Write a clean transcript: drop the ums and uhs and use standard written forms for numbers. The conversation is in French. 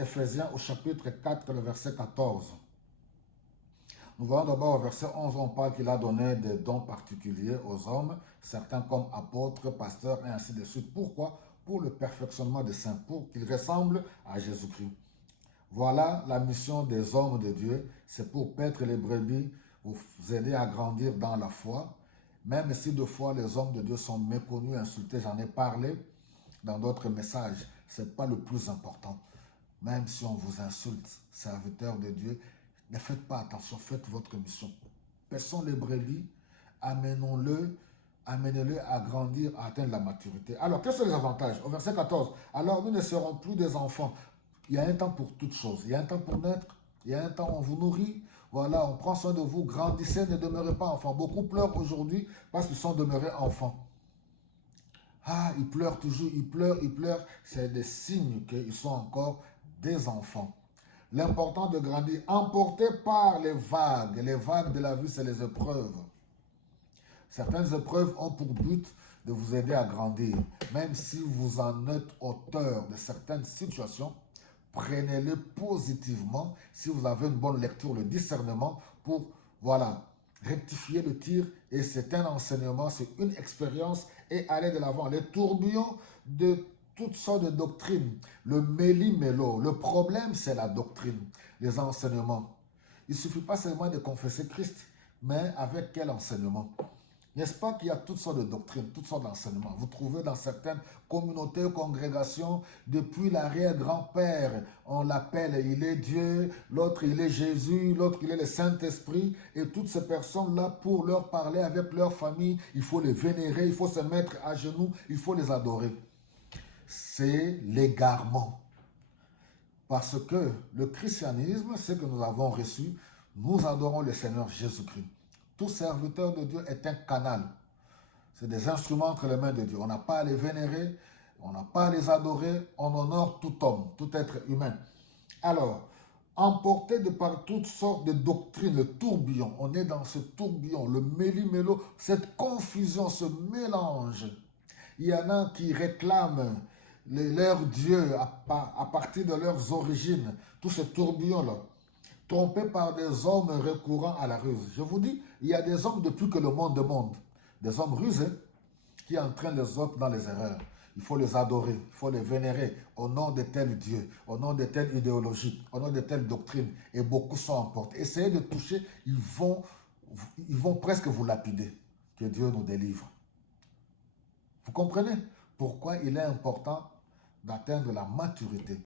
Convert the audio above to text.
Éphésiens au chapitre 4, le verset 14. Nous voyons d'abord au verset 11, on parle qu'il a donné des dons particuliers aux hommes, certains comme apôtres, pasteurs et ainsi de suite. Pourquoi? Pour le perfectionnement des saints, pour qu'ils ressemblent à Jésus-Christ. Voilà la mission des hommes de Dieu, c'est pour paître les brebis, vous aider à grandir dans la foi. Même si de fois les hommes de Dieu sont méconnus, insultés, j'en ai parlé dans d'autres messages, ce n'est pas le plus important. Même si on vous insulte, serviteurs de Dieu, ne faites pas attention, faites votre mission. Paissons les brebis, amenez-le à grandir, à atteindre la maturité. Alors, quels sont les avantages? Au verset 14, alors nous ne serons plus des enfants. Il y a un temps pour toutes choses. Il y a un temps pour naître, il y a un temps où on vous nourrit. Voilà, on prend soin de vous, grandissez, ne demeurez pas enfants. Beaucoup pleurent aujourd'hui parce qu'ils sont demeurés enfants. Ah, ils pleurent toujours, ils pleurent. C'est des signes qu'ils sont encore des enfants. L'important de grandir, emporté par les vagues. Les vagues de la vie, c'est les épreuves. Certaines épreuves ont pour but de vous aider à grandir. Même si vous en êtes auteur de certaines situations, prenez-le positivement si vous avez une bonne lecture, le discernement pour, voilà, rectifier le tir. Et c'est un enseignement, c'est une expérience et aller de l'avant. Les tourbillons de toutes sortes de doctrines, le méli-mélo. Le problème, c'est la doctrine, les enseignements. Il ne suffit pas seulement de confesser Christ, mais avec quel enseignement? N'est-ce pas qu'il y a toutes sortes de doctrines, toutes sortes d'enseignements? Vous trouvez dans certaines communautés ou congrégations, depuis l'arrière-grand-père, on l'appelle, il est Dieu, l'autre il est Jésus, l'autre il est le Saint-Esprit, et toutes ces personnes-là, pour leur parler avec leur famille, il faut les vénérer, il faut se mettre à genoux, il faut les adorer. C'est l'égarement. Parce que le christianisme, ce que nous avons reçu, nous adorons le Seigneur Jésus-Christ. Tout serviteur de Dieu est un canal. C'est des instruments entre les mains de Dieu. On n'a pas à les vénérer, on n'a pas à les adorer, on honore tout homme, tout être humain. Alors, emporté de par toutes sortes de doctrines, le tourbillon, on est dans ce tourbillon, le méli-mélo, cette confusion, ce mélange. Il y en a qui réclament leur Dieu à partir de leurs origines, tout ce tourbillon-là, trompés par des hommes recourant à la ruse. Je vous dis, il y a des hommes depuis que le monde est monde, des hommes rusés qui entraînent les autres dans les erreurs. Il faut les adorer, il faut les vénérer au nom de tel Dieu, au nom de telle idéologie, au nom de telle doctrine. Et beaucoup sont emportés. Essayez de toucher, ils vont presque vous lapider. Que Dieu nous délivre. Vous comprenez pourquoi il est important d'atteindre la maturité?